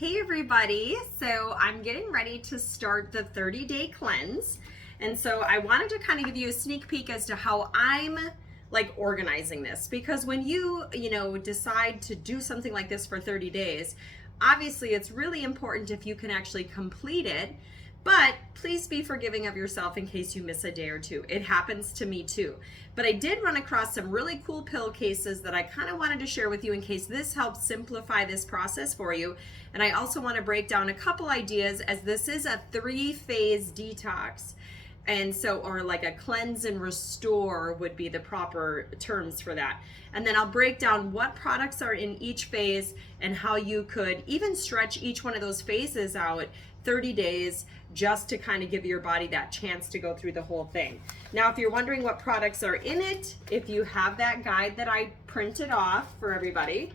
Hey everybody, so I'm getting ready to start the 30-day cleanse, and so I wanted to kind of give you a sneak peek as to how I'm like organizing this, because when you decide to do something like this for 30 days, obviously it's really important if you can actually complete it. But please be forgiving of yourself in case you miss a day or two. It happens to me too. But I did run across some really cool pill cases that I kind of wanted to share with you in case this helps simplify this process for you. And I also want to break down a couple ideas, as this is a 3-phase detox. And so, or like a cleanse and restore would be the proper terms for that. And then I'll break down what products are in each phase and how you could even stretch each one of those phases out 30 days just to kind of give your body that chance to go through the whole thing. Now, if you're wondering what products are in it, if you have that guide that I printed off for everybody,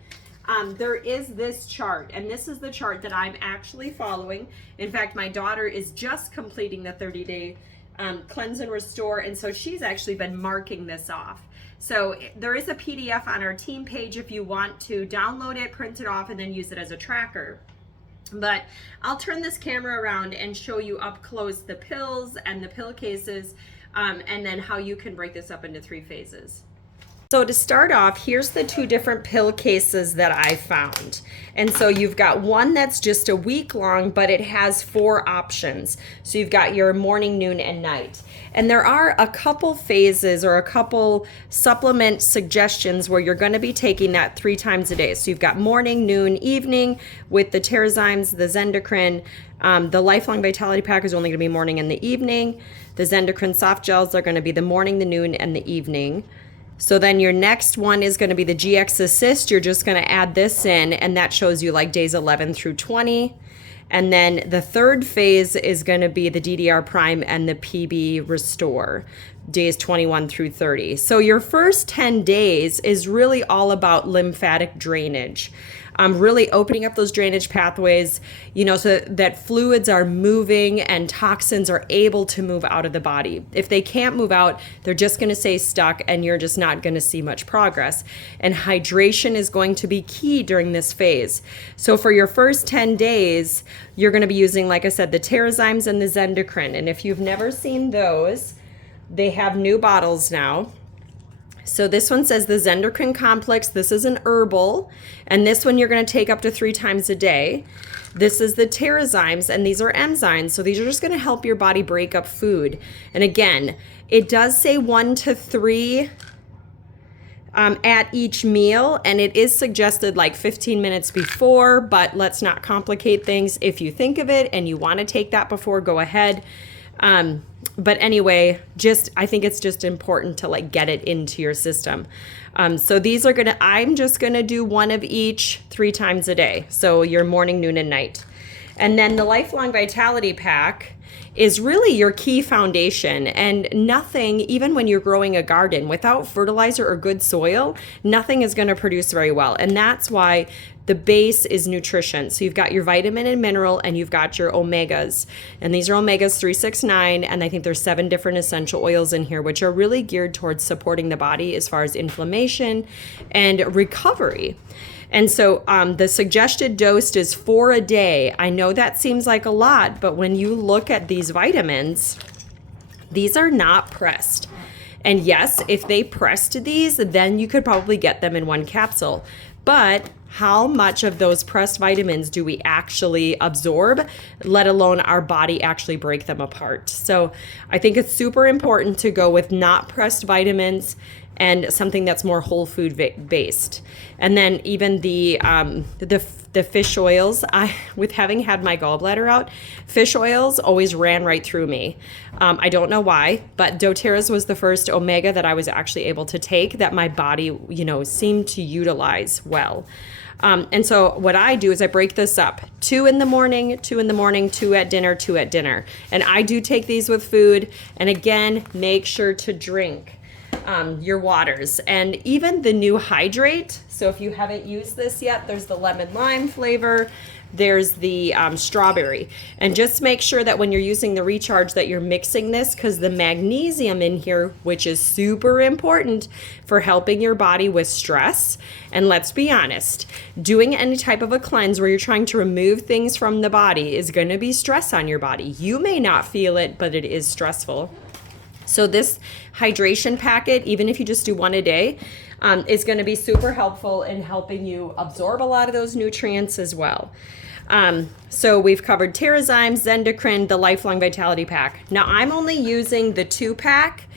there is this chart, and this is the chart that I'm actually following. In fact, my daughter is just completing the 30-day cleanse and restore, and so she's actually been marking this off. So there is a PDF on our team page if you want to download it, print it off, and then use it as a tracker. But I'll turn this camera around and show you up close the pills and the pill cases, and then how you can break this up into 3 phases. So to start off, here's the 2 different pill cases that I found. And so you've got one that's just a week long, but it has 4 options. So you've got your morning, noon, and night. And there are a couple phases or a couple supplement suggestions where you're going to be taking that 3 times a day. So you've got morning, noon, evening with the Terrazymes, the Zendocrine. The Lifelong Vitality Pack is only going to be morning and the evening. The Zendocrine soft gels are going to be the morning, the noon, and the evening. So then your next one is going to be the GX Assist. You're just going to add this in, and that shows you like days 11 through 20. And then the 3rd phase is going to be the DDR Prime and the PB Restore, days 21 through 30. So your first 10 days is really all about lymphatic drainage. Really opening up those drainage pathways, so that fluids are moving and toxins are able to move out of the body. If they can't move out, they're just going to stay stuck, and you're just not going to see much progress. And hydration is going to be key during this phase. So for your first 10 days, you're going to be using, like I said, the Terrazymes and the Zendocrine. And if you've never seen those, they have new bottles now. So this one says the Zendocrine Complex. This is an herbal, and this one you're going to take up to 3 times a day. This is the Terrazymes, and these are enzymes. So these are just going to help your body break up food. And again, it does say 1 to 3 at each meal, and it is suggested like 15 minutes before, but let's not complicate things. If you think of it and you want to take that before, go ahead. But anyway, I think it's just important to like get it into your system. So these are I'm just gonna do one of each 3 times a day. So your morning, noon, and night. And then the Lifelong Vitality Pack is really your key foundation, and nothing, even when you're growing a garden, without fertilizer or good soil, nothing is going to produce very well. And that's why the base is nutrition. So you've got your vitamin and mineral, and you've got your omegas, and these are omegas 3, 6, 9, and I think there's 7 different essential oils in here, which are really geared towards supporting the body as far as inflammation and recovery. And so the suggested dose is 4 a day. I know that seems like a lot, but when you look at these vitamins, these are not pressed. And yes, if they pressed these, then you could probably get them in 1 capsule. But how much of those pressed vitamins do we actually absorb, let alone our body actually break them apart? So I think it's super important to go with not pressed vitamins and something that's more whole food based. And then even the fish oils, with having had my gallbladder out, fish oils always ran right through me. I don't know why, but doTERRA's was the first omega that I was actually able to take that my body, seemed to utilize well. And so what I do is I break this up, 2 in the morning, 2 in the morning, 2 at dinner, 2 at dinner. And I do take these with food. And again, make sure to drink your waters, and even the new hydrate. So if you haven't used this yet, there's the lemon lime flavor. there's the strawberry. And just make sure that when you're using the recharge that you're mixing this, because the magnesium in here, which is super important for helping your body with stress. And let's be honest, doing any type of a cleanse where you're trying to remove things from the body is going to be stress on your body. You may not feel it, but it is stressful. So this hydration packet, even if you just do one a day, is going to be super helpful in helping you absorb a lot of those nutrients as well. So we've covered Terrazymes, Zendocrine, the Lifelong Vitality Pack. Now I'm only using the 2-pack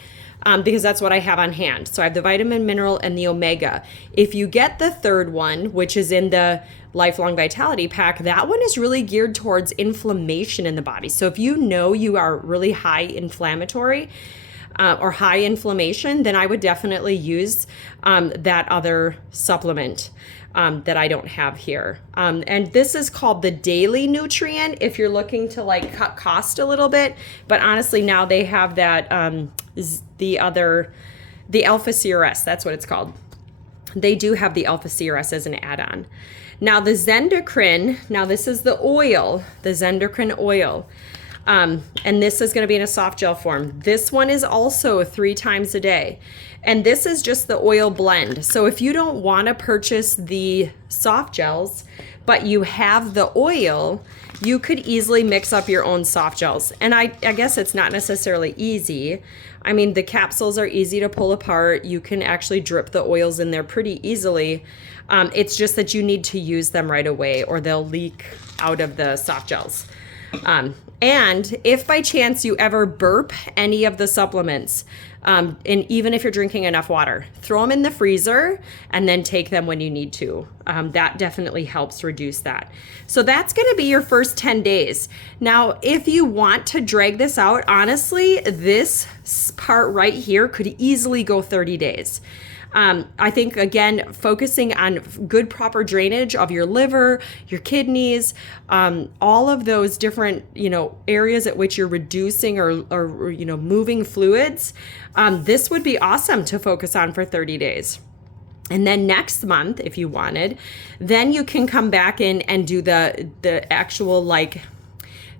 because that's what I have on hand. So I have the vitamin, mineral, and the omega. If you get the third one, which is in the Lifelong Vitality Pack, that one is really geared towards inflammation in the body. So if you know you are really high inflammatory, or high inflammation, then I would definitely use that other supplement that I don't have here. And this is called the Daily Nutrient if you're looking to like cut cost a little bit. But honestly, now they have that, the Alpha CRS, that's what it's called. They do have the Alpha CRS as an add-on. Now the Zendocrine, now this is the oil, the Zendocrine oil. And this is going to be in a soft gel form. This one is also 3 times a day. And this is just the oil blend. So if you don't want to purchase the soft gels, but you have the oil, you could easily mix up your own soft gels. And I guess it's not necessarily easy. I mean, the capsules are easy to pull apart. You can actually drip the oils in there pretty easily. It's just that you need to use them right away or they'll leak out of the soft gels. And if by chance you ever burp any of the supplements, and even if you're drinking enough water, throw them in the freezer and then take them when you need to. That definitely helps reduce that. So that's going to be your first 10 days. Now, if you want to drag this out, honestly, this part right here could easily go 30 days. I think, again, focusing on good, proper drainage of your liver, your kidneys, all of those different, areas at which you're reducing or moving fluids, this would be awesome to focus on for 30 days. And then next month, if you wanted, then you can come back in and do the actual,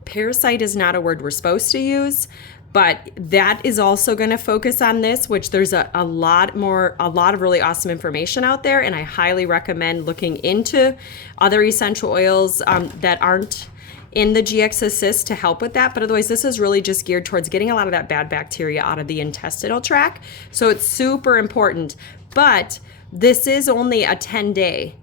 parasite is not a word we're supposed to use, but that is also going to focus on this, which there's a lot of really awesome information out there. And I highly recommend looking into other essential oils that aren't in the GX Assist to help with that. But otherwise, this is really just geared towards getting a lot of that bad bacteria out of the intestinal tract. So it's super important. But this is only a 10-day.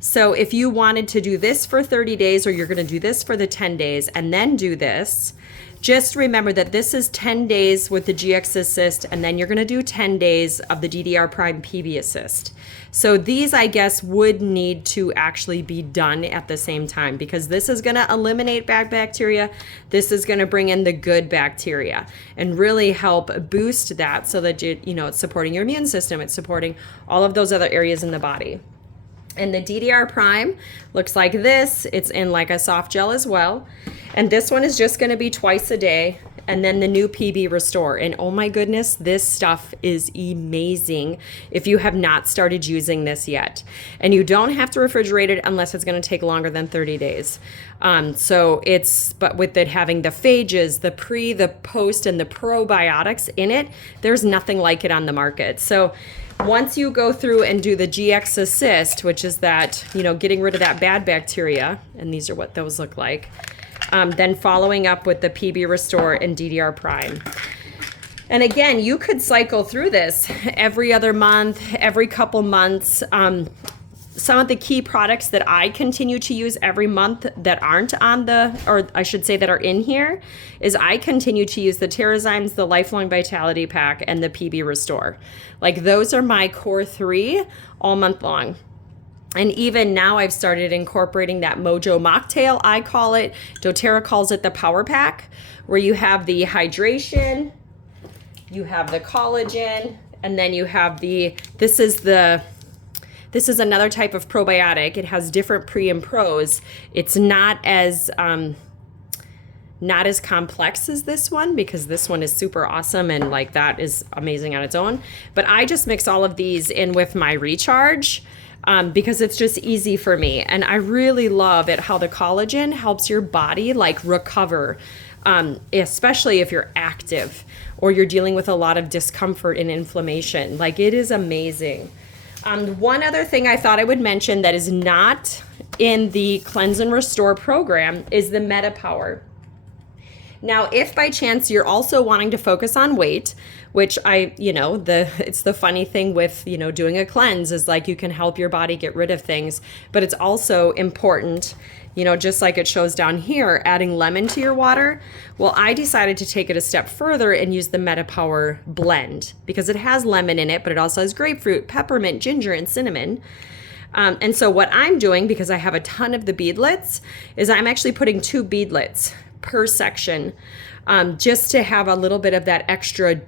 So if you wanted to do this for 30 days, or you're going to do this for the 10 days and then do this, just remember that this is 10 days with the GX Assist, and then you're going to do 10 days of the DDR Prime PB Assist. So these, I guess, would need to actually be done at the same time, because this is going to eliminate bad bacteria. This is going to bring in the good bacteria and really help boost that so that it's supporting your immune system. It's supporting all of those other areas in the body. And the DDR Prime looks like this. It's in like a soft gel as well. And this one is just going to be twice a day. And then the new PB Restore. And oh my goodness, this stuff is amazing if you have not started using this yet. And you don't have to refrigerate it unless it's going to take longer than 30 days. But with it having the phages, the pre, the post, and the probiotics in it, there's nothing like it on the market. So once you go through and do the GX Assist, which is that, getting rid of that bad bacteria, and these are what those look like, then following up with the PB Restore and DDR Prime. And again, you could cycle through this every other month, every couple months. Some of the key products that I continue to use every month that aren't on or I should say that are in here, is I continue to use the Terrazymes, the Lifelong Vitality Pack, and the PB Restore. Those are my core 3 all month long. And even now I've started incorporating that Mojo Mocktail, I call it. doTERRA calls it the Power Pack, where you have the hydration, you have the collagen, and then you have this is another type of probiotic. It has different pre and pros. It's not as complex as this one, because this one is super awesome and that is amazing on its own. But I just mix all of these in with my recharge. because it's just easy for me. And I really love it how the collagen helps your body like recover, especially if you're active or you're dealing with a lot of discomfort and inflammation. Like, it is amazing. One other thing I thought I would mention that is not in the Cleanse and Restore program is the MetaPWR. Now, if by chance you're also wanting to focus on weight, which it's the funny thing with, doing a cleanse is like you can help your body get rid of things, but it's also important, just like it shows down here, adding lemon to your water. Well, I decided to take it a step further and use the MetaPWR blend because it has lemon in it, but it also has grapefruit, peppermint, ginger, and cinnamon. And so what I'm doing, because I have a ton of the beadlets, is I'm actually putting 2 beadlets per section, just to have a little bit of that extra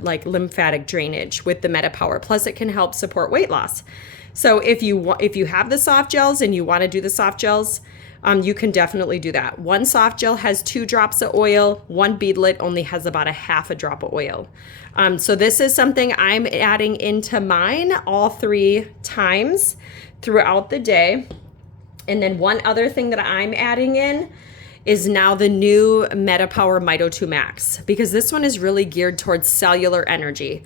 like lymphatic drainage with the MetaPWR. Plus, it can help support weight loss. So if you have the soft gels and you want to do the soft gels, you can definitely do that. One soft gel has 2 drops of oil. One beadlet only has about a half a drop of oil. So this is something I'm adding into mine all 3 times throughout the day. And then one other thing that I'm adding in is now the new MetaPWR Mito 2 Max, because this one is really geared towards cellular energy.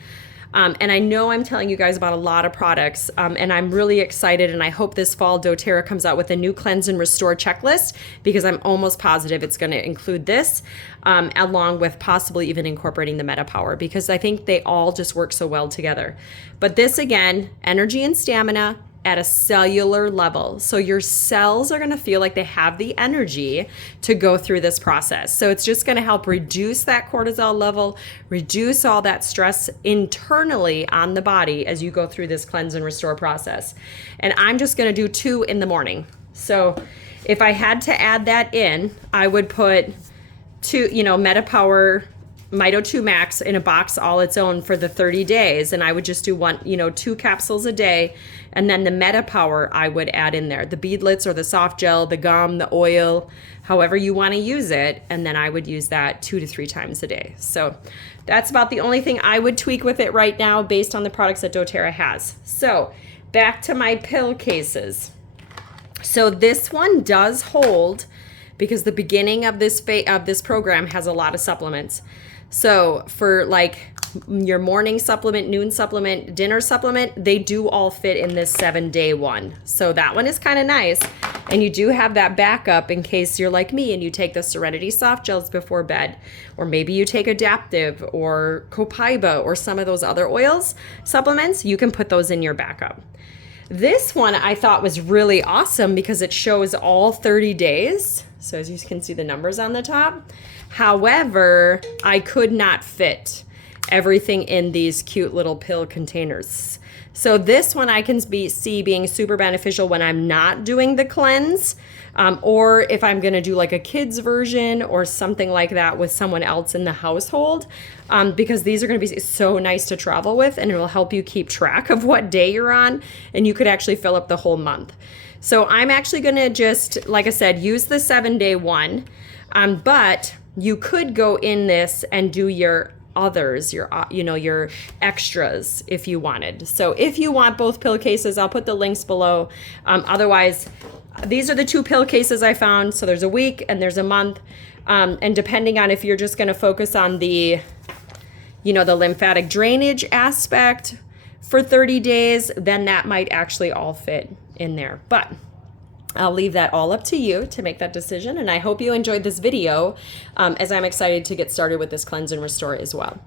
And I know I'm telling you guys about a lot of products, and I'm really excited, and I hope this fall doTERRA comes out with a new Cleanse and Restore checklist, because I'm almost positive it's going to include this, along with possibly even incorporating the MetaPWR, because I think they all just work so well together. But this, again, energy and stamina at a cellular level. So your cells are gonna feel like they have the energy to go through this process. So it's just gonna help reduce that cortisol level, reduce all that stress internally on the body as you go through this Cleanse and Restore process. And I'm just gonna do 2 in the morning. So if I had to add that in, I would put 2, MetaPWR Mito 2 Max in a box all its own for the 30 days. And I would just do 2 capsules a day. And then the MetaPWR I would add in there, the beadlets or the soft gel, the gum, the oil, however you want to use it. And then I would use that 2 to 3 times a day. So that's about the only thing I would tweak with it right now based on the products that doTERRA has. So back to my pill cases. So this one does hold, because the beginning of this program has a lot of supplements. So for like your morning supplement, noon supplement, dinner supplement, they do all fit in this 7-day one. So that one is kind of nice. And you do have that backup in case you're like me and you take the Serenity soft gels before bed, or maybe you take Adaptive or Copaiba or some of those other oils supplements, you can put those in your backup. This one I thought was really awesome because it shows all 30 days. So as you can see the numbers on the top. However, I could not fit everything in these cute little pill containers. So this one I can see being super beneficial when I'm not doing the cleanse, or if I'm gonna do like a kid's version or something like that with someone else in the household, because these are gonna be so nice to travel with, and it will help you keep track of what day you're on, and you could actually fill up the whole month. So I'm actually gonna just, like I said, use the 7-day one, but you could go in this and do your others, your extras if you wanted. So if you want both pill cases, I'll put the links below. Otherwise, these are the 2 pill cases I found. So there's a week and there's a month. And depending on if you're just going to focus on the, the lymphatic drainage aspect for 30 days, then that might actually all fit in there. But I'll leave that all up to you to make that decision. And I hope you enjoyed this video, as I'm excited to get started with this Cleanse and Restore as well.